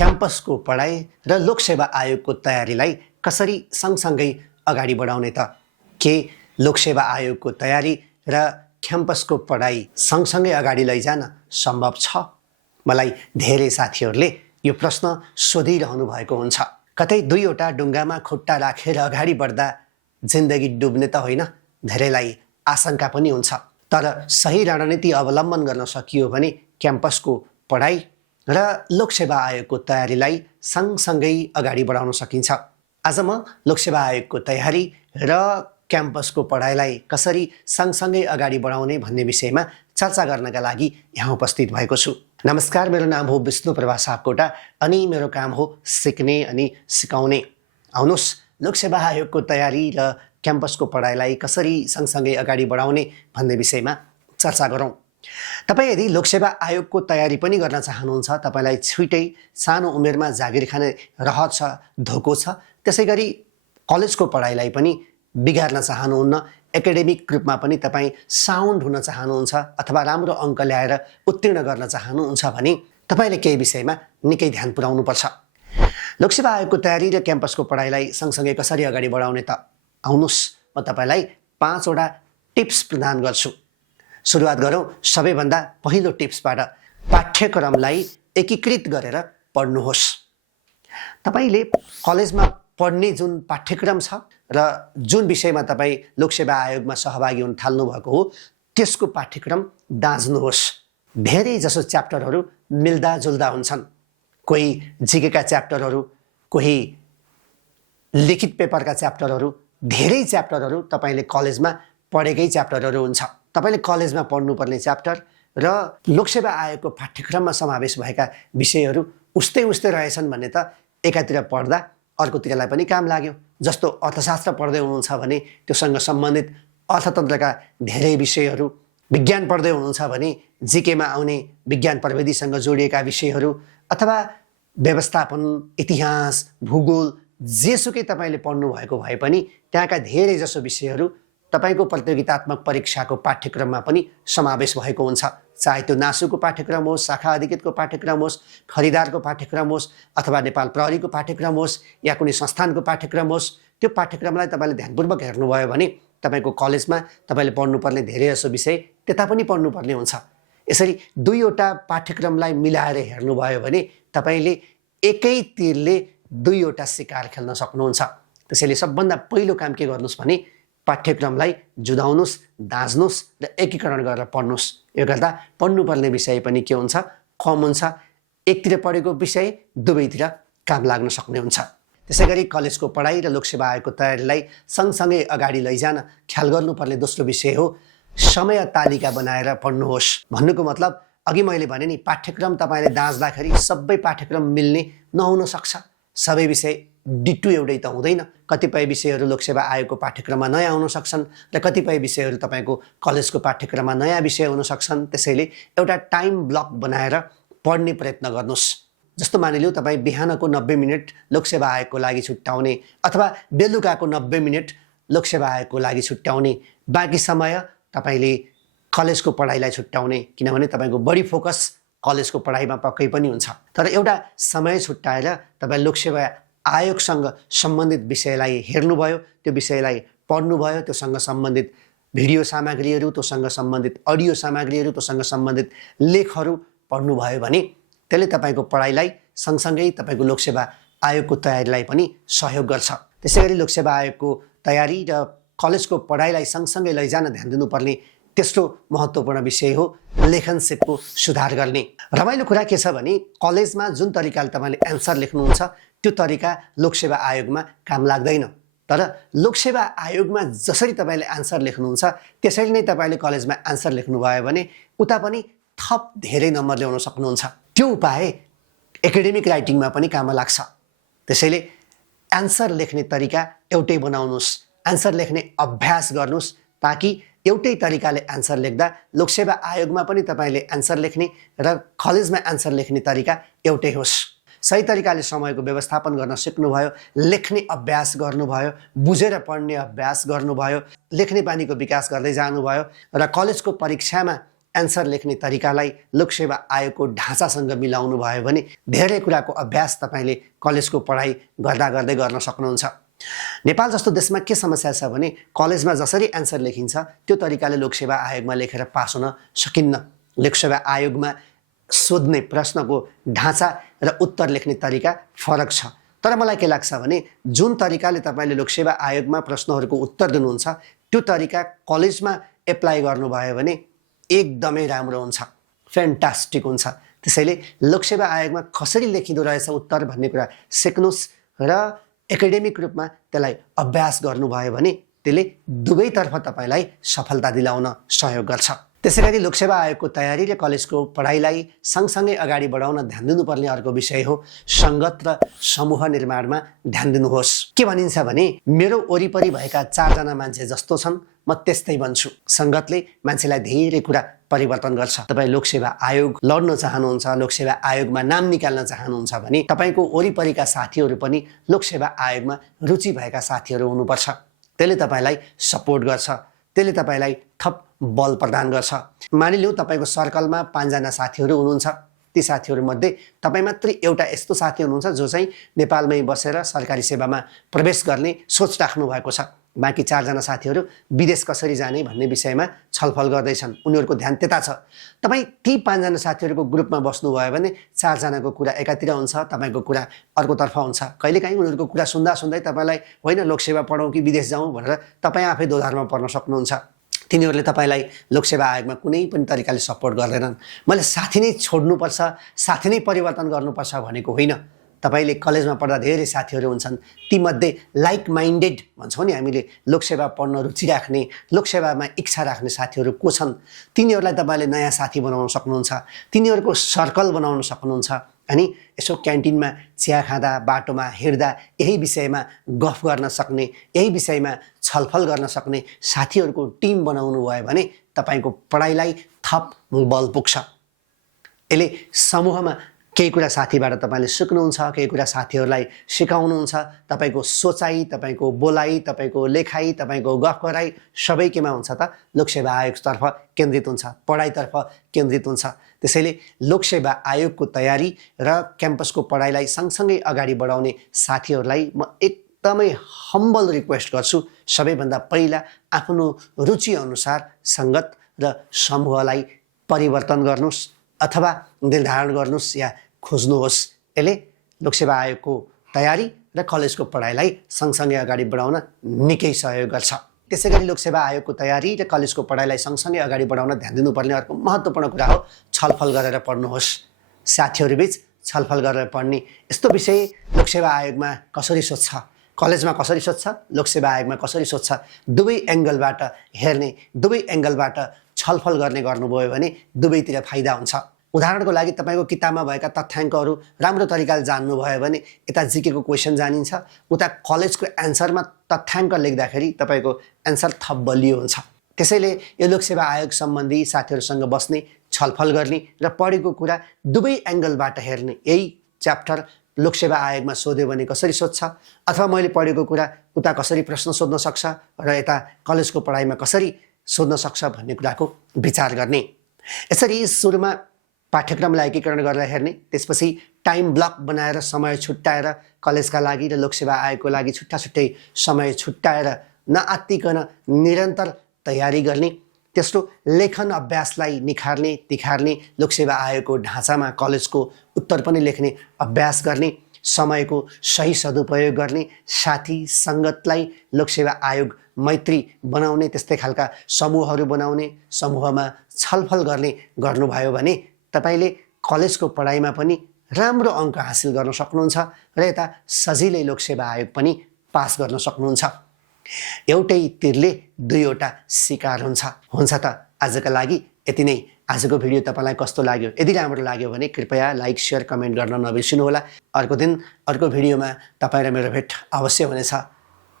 क्याम्पसको पढाइ र लोकसेवा आयोगको तयारीलाई कसरी सँगसँगै अगाडि बढाउने त? के लोकसेवा आयोगको तयारी र क्याम्पसको पढाइ सँगसँगै अगाडि लैजान सम्भव छ? मलाई धेरै साथीहरूले यो प्रश्न सोधिरहनु भएको हुन्छ। कतै दुईवटा डुङ्गामा खुट्टा राखेर अगाडि बढ्दा जिन्दगी डुब्ने त होइन, धेरैलाई आशंका पनि हुन्छ। तर सही रणनीति अवलम्बन गर्न सकियो भने क्याम्पसको पढाइ र लोकसेवा आयोगको तयारीलाई सँगसँगै अगाडि बढाउन सकिन्छ। आज म लोकसेवा आयोगको तयारी र क्याम्पसको पढाइलाई कसरी सँगसँगै अगाडि बढाउने भन्ने विषयमा चर्चा गर्नका लागि यहाँ उपस्थित भएको छु। नमस्कार, मेरो नाम हो विष्णु प्रभा सापकोटा अनि मेरो काम हो सिक्ने अनि सिकाउने। आउनुहोस् लोकसेवा आयोगको तयारी र क्याम्पसको पढाइलाई कसरी सँगसँगै अगाडि बढाउने भन्ने विषयमा चर्चा गरौँ। तपाईँ यदि लोकसेवा आयोगको तयारी पनि गर्न चाहनुहुन्छ, तपाईँलाई छिटै सानो उमेरमा जागिर खाने रहर छ, धोको छ, त्यसै गरी कलेजको पढाइलाई पनि बिगार्न चाहनुहुन्न, एकाडेमिक रूपमा पनि तपाईँ साउन्ड हुन चाहनुहुन्छ अथवा राम्रो अङ्क ल्याएर उत्तीर्ण गर्न चाहनुहुन्छ भने तपाईँले केही विषयमा निकै ध्यान पुर्याउनुपर्छ। लोकसेवा आयोगको तयारी र क्याम्पसको पढाइलाई सँगसँगै कसरी अगाडि बढाउने त? आउनुहोस् म तपाईँलाई 5 वटा टिप्स प्रदान गर्छु। सुरुवात गरौँ सबैभन्दा पहिलो टिप्सबाट। पाठ्यक्रमलाई एकीकृत गरेर पढ्नुहोस्। तपाईँले कलेजमा पढ्ने जुन पाठ्यक्रम छ र जुन विषयमा तपाईँ लोकसेवा आयोगमा सहभागी हुन थाल्नु भएको हो त्यसको पाठ्यक्रम दाँच्नुहोस्। धेरै जसो च्याप्टरहरू मिल्दाजुल्दा हुन्छन्। कोही जिकेका च्याप्टरहरू, कोही लिखित पेपरका च्याप्टरहरू, धेरै च्याप्टरहरू तपाईँले कलेजमा पढेकै च्याप्टरहरू हुन्छ। तपाईँले कलेजमा पढ्नुपर्ने च्याप्टर र लोकसेवा आयोगको पाठ्यक्रममा समावेश भएका विषयहरू उस्तै रहेछन् भन्ने त एकातिर पढ्दा अर्कोतिरलाई पनि काम लाग्यो। जस्तो अर्थशास्त्र पढ्दै हुनुहुन्छ भने त्योसँग सम्बन्धित अर्थतन्त्रका धेरै विषयहरू, विज्ञान पढ्दै हुनुहुन्छ भने जिकेमा आउने विज्ञान प्रविधिसँग जोडिएका विषयहरू अथवा व्यवस्थापन, इतिहास, भूगोल जेसुकै तपाईँले पढ्नु भएको भए पनि त्यहाँका धेरै जसो विषयहरू तपाईँको प्रतियोगितात्मक परीक्षाको पाठ्यक्रममा पनि समावेश भएको हुन्छ। चाहे त्यो नासुको पाठ्यक्रम होस्, शाखा अधिकृतको पाठ्यक्रम होस्, खरिदारको पाठ्यक्रम होस् अथवा नेपाल प्रहरीको पाठ्यक्रम होस् या कुनै संस्थानको पाठ्यक्रम होस्, त्यो पाठ्यक्रमलाई तपाईँले ध्यानपूर्वक हेर्नुभयो भने तपाईँको कलेजमा तपाईँले पढ्नुपर्ने धेरै जसो विषय त्यता पनि पढ्नुपर्ने हुन्छ। यसरी दुईवटा पाठ्यक्रमलाई मिलाएर हेर्नुभयो भने तपाईँले एकै तीरले दुईवटा शिकार खेल्न सक्नुहुन्छ। त्यसैले सबभन्दा पहिलो काम के गर्नुहोस् भने पाठ्यक्रमलाई जुदाउनुहोस्, दाँच्नुहोस् र एकीकरण गरेर पढ्नुहोस्। यो गर्दा पढ्नुपर्ने विषय पनि के हुन्छ, कम हुन्छ। एकतिर पढेको विषय दुवैतिर काम लाग्न सक्ने हुन्छ। त्यसै गरी कलेजको पढाइ र लोकसेवा आयोगको तयारीलाई सँगसँगै अगाडि लैजान ख्याल गर्नुपर्ने दोस्रो विषय हो समय तालिका बनाएर पढ्नुहोस्। भन्नुको मतलब अघि मैले भने नि, पाठ्यक्रम तपाईँले दाँच्दाखेरि सबै पाठ्यक्रम मिल्ने नहुन सक्छ। सबै विषय डिटु एउटै त हुँदैन। कतिपय विषयहरू लोकसेवा आयोगको पाठ्यक्रममा नयाँ हुन सक्छन् र कतिपय विषयहरू तपाईँको कलेजको पाठ्यक्रममा नयाँ विषय हुन सक्छन्। त्यसैले एउटा टाइम ब्लक बनाएर पढ्ने प्रयत्न गर्नुहोस्। जस्तो मानिलिउँ तपाईँ बिहानको 90 मिनट लोकसेवा आयोगको लागि छुट्याउने अथवा बेलुकाको 90 मिनट लोकसेवा आयोगको लागि छुट्याउने, बाँकी समय तपाईँले कलेजको पढाइलाई छुट्याउने, किनभने तपाईँको बढी फोकस कलेजको पढाइमा पक्कै पनि हुन्छ। तर एउटा समय छुट्याएर तपाईँ लोकसेवा आयोगसँग सम्बन्धित विषयलाई हेर्नुभयो, त्यो विषयलाई पढ्नुभयो, त्योसँग सम्बन्धित भिडियो सामग्रीहरू, त्योसँग सम्बन्धित अडियो सामग्रीहरू, त्योसँग सम्बन्धित लेखहरू पढ्नुभयो भने त्यसले तपाईँको पढाइलाई सँगसँगै तपाईँको लोकसेवा आयोगको तयारीलाई पनि सहयोग गर्छ। त्यसै गरी लोकसेवा आयोगको तयारी र कलेजको पढाइलाई सँगसँगै लैजान ध्यान दिनुपर्ने तेस्रो महत्त्वपूर्ण विषय हो लेखन सिपको सुधार गर्ने। रमाइलो कुरा के छ भने कलेजमा जुन तरिकाले तपाईँले एन्सर लेख्नुहुन्छ त्यो तरिका लोकसेवा आयोगमा काम लाग्दैन। तर लोकसेवा आयोगमा जसरी तपाईँले एन्सर लेख्नुहुन्छ त्यसरी नै तपाईँले कलेजमा एन्सर लेख्नुभयो भने उता पनि थप धेरै नम्बर ल्याउन सक्नुहुन्छ। त्यो उपाय एकाडेमिक राइटिङमा पनि काम लाग्छ। त्यसैले एन्सर लेख्ने तरिका एउटै बनाउनुहोस्, एन्सर लेख्ने अभ्यास गर्नुहोस् ताकि एउटै तरिकाले एन्सर लेख्दा लोकसेवा आयोगमा पनि तपाईँले एन्सर लेख्ने र कलेजमा एन्सर लेख्ने तरिका एउटै होस्। सही तरिकाले समयको व्यवस्थापन गर्न सिक्नुभयो, लेख्ने अभ्यास गर्नुभयो, बुझेर पढ्ने अभ्यास गर्नुभयो, लेख्ने बानीको विकास गर्दै जानुभयो र कलेजको परीक्षामा एन्सर लेख्ने तरिकालाई लोकसेवा आयोगको ढाँचासँग मिलाउनु भयो भने धेरै कुराको अभ्यास तपाईँले कलेजको पढाइ गर्दा गर्दै गर्न सक्नुहुन्छ। नेपाल जस्तो देशमा के समस्या छ भने कलेजमा जसरी एन्सर लेखिन्छ त्यो तरिकाले लोकसेवा आयोगमा लेखेर पास हुन सकिन्न। लोकसेवा आयोगमा सोध्ने प्रश्नको ढाँचा र उत्तर लेख्ने तरिका फरक छ। तर मलाई के लाग्छ भने जुन तरिकाले तपाईँले लोकसेवा आयोगमा प्रश्नहरूको उत्तर दिनुहुन्छ त्यो तरिका कलेजमा एप्लाई गर्नुभयो भने एकदमै राम्रो हुन्छ, फ्यान्टास्टिक हुन्छ। त्यसैले लोकसेवा आयोगमा कसरी लेखिँदो रहेछ उत्तर भन्ने कुरा सिक्नुहोस् र एकाडेमिक रूपमा त्यसलाई अभ्यास गर्नुभयो भने त्यसले दुवैतर्फ तपाईँलाई सफलता दिलाउन सहयोग गर्छ। त्यसैगरी लोकसेवा आयोगको तयारी र कलेजको पढाइलाई सँगसँगै अगाडि बढाउन ध्यान दिनुपर्ने अर्को विषय हो सङ्गत र समूह निर्माणमा ध्यान दिनुहोस्। के भनिन्छ भने मेरो वरिपरि भएका 4 जना मान्छे जस्तो छन् म त्यस्तै बन्छु। सङ्गतले मान्छेलाई धेरै कुरा परिवर्तन गर्छ। तपाईँ लोकसेवा आयोग लड्न चाहनुहुन्छ, लोकसेवा आयोगमा नाम निकाल्न चाहनुहुन्छ भने तपाईँको वरिपरिका साथीहरू पनि लोकसेवा आयोगमा रुचि भएका साथीहरू हुनुपर्छ। त्यसले तपाईँलाई सपोर्ट गर्छ, त्यसले तपाईँलाई थप बल प्रदान गर्छ। मानिलिउँ तपाईँको सर्कलमा 5 जना साथीहरू हुनुहुन्छ, ती साथीहरूमध्ये तपाईँ मात्रै एउटा यस्तो साथी हुनुहुन्छ जो चाहिँ नेपालमै बसेर सरकारी सेवामा प्रवेश गर्ने सोच राख्नु भएको छ। बाँकी 4 जना साथीहरू विदेश कसरी जाने भन्ने विषयमा छलफल गर्दैछन्, उनीहरूको ध्यान त्यता छ। तपाईँ ती 5 जना साथीहरूको ग्रुपमा बस्नुभयो भने 4 जनाको कुरा एकातिर हुन्छ, तपाईँको कुरा अर्कोतर्फ हुन्छ। कहिलेकाहीँ उनीहरूको कुरा सुन्दा सुन्दै तपाईँलाई होइन लोकसेवा पढौँ कि विदेश जाउँ भनेर तपाईँ आफै दोधारमा पर्न सक्नुहुन्छ। तिनीहरूले तपाईँलाई लोकसेवा आयोगमा कुनै पनि तरिकाले सपोर्ट गर्दैनन्। मैले साथी नै छोड्नुपर्छ, साथी नै परिवर्तन गर्नुपर्छ भनेको होइन। तपाईँले कलेजमा पढ्दा धेरै साथीहरू हुन्छन्, तीमध्ये लाइक माइन्डेड भन्छौँ नि हामीले, लोकसेवा पढ्न रुचि राख्ने, लोकसेवामा इच्छा राख्ने साथीहरू को छन् तिनीहरूलाई तपाईँले नयाँ साथी बनाउन सक्नुहुन्छ, तिनीहरूको सर्कल बनाउन सक्नुहुन्छ। अनि यसो क्यान्टिनमा चिया खाँदा, बाटोमा हिँड्दा यही विषयमा गफ गर्न सक्ने, यही विषयमा छलफल गर्न सक्ने साथीहरूको टिम बनाउनु भयो भने तपाईँको पढाइलाई थप बल पुग्छ। यसले समूहमा केही कुरा साथीबाट तपाईँले सिक्नुहुन्छ, केही कुरा साथीहरूलाई सिकाउनुहुन्छ। तपाईँको सोचाइ, तपाईँको बोलाइ, तपाईँको लेखाइ, तपाईँको गफ गराइ सबै केमा हुन्छ त लोकसेवा आयोगतर्फ केन्द्रित हुन्छ, पढाइतर्फ केन्द्रित हुन्छ। त्यसैले लोकसेवा आयोगको तयारी र क्याम्पसको पढाइलाई सँगसँगै अगाडि बढाउने साथीहरूलाई म एकदमै हम्बल रिक्वेस्ट गर्छु, सबैभन्दा पहिला आफ्नो रुचि अनुसार सङ्गत र समूहलाई परिवर्तन गर्नुहोस् अथवा निर्धारण गर्नुहोस् या खोज्नुहोस्। यसले लोकसेवा आयोगको तयारी र कलेजको पढाइलाई सँगसँगै अगाडि बढाउन निकै सहयोग गर्छ। त्यसैगरी लोकसेवा आयोगको तयारी र कलेजको पढाइलाई सँगसँगै अगाडि बढाउन ध्यान दिनुपर्ने अर्को महत्त्वपूर्ण कुरा हो छलफल गरेर पढ्नुहोस्। साथीहरूबीच छलफल गरेर पढ्ने यस्तो विषय लोकसेवा आयोगमा कसरी सोध्छ, कलेजमा कसरी सोध्छ, लोकसेवा आयोगमा कसरी सोध्छ, दुवै एङ्गलबाट हेर्ने, दुवै एङ्गलबाट छलफल गर्ने गर्नुभयो भने दुवैतिर फाइदा हुन्छ। उदाहरणको लागि तपाईँको किताबमा भएका तथ्याङ्कहरू राम्रो तरिकाले जान्नुभयो भने यता जिकेको क्वेसन जानिन्छ, उता कलेजको एन्सरमा तथ्याङ्क लेख्दाखेरि तपाईँको एन्सर थप बलियो हुन्छ। त्यसैले यो लोकसेवा आयोग सम्बन्धी साथीहरूसँग बस्ने, छलफल गर्ने र पढेको कुरा दुवै एङ्गलबाट हेर्ने, यही च्याप्टर लोकसेवा आयोगमा सोध्यो भने कसरी सोध्छ अथवा मैले पढेको कुरा उता कसरी प्रश्न सोध्न सक्छ र यता कलेजको पढाइमा कसरी सोध्न सक्छ भन्ने कुराको विचार गर्ने। यसरी सुरुमा पाठ्यक्रमलाई एकीकरण गरेर हेर्ने, त्यसपछि टाइम ब्लक बनाएर समय छुट्याएर कलेजका लागि र लोकसेवा आयोगको लागि छुट्टा छुट्टै समय छुट्याएर नआत्तिकन निरन्तर तयारी गर्ने, तेस्रो लेखन अभ्यासलाई निखार्ने तिखार्ने, लोकसेवा आयोगको ढाँचामा कलेजको उत्तर पनि लेख्ने अभ्यास गर्ने, समयको सही सदुपयोग गर्ने, साथी सङ्गतलाई लोकसेवा आयोग मैत्री बनाउने, त्यस्तै खालका समूहहरू बनाउने, समूहमा छलफल गर्ने गर्नुभयो भने तपाईँले कलेजको पढाइमा पनि राम्रो अङ्क हासिल गर्न सक्नुहुन्छ र यता सजिलै लोकसेवा आयोग पनि पास गर्न सक्नुहुन्छ। एउटै तीरले दुईवटा शिकार हुन्छ त। आजका लागि यति नै। आजको भिडियो तपाईँलाई कस्तो लाग्यो? यदि राम्रो लाग्यो भने कृपया लाइक, सेयर, कमेन्ट गर्न नबिर्सिनुहोला। अर्को दिन अर्को भिडियोमा तपाईँ र मेरो भेट अवश्य हुनेछ।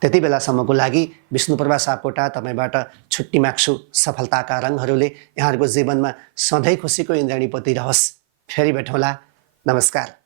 त्यति बेलासम्मको लागि विष्णुप्रभा सापकोटा तपाईँबाट छुट्टी माग्छु। सफलताका रङहरूले यहाँहरूको जीवनमा सधैँ खुसीको इन्द्रणी पोती रहोस्। फेरि भेटौँला। नमस्कार।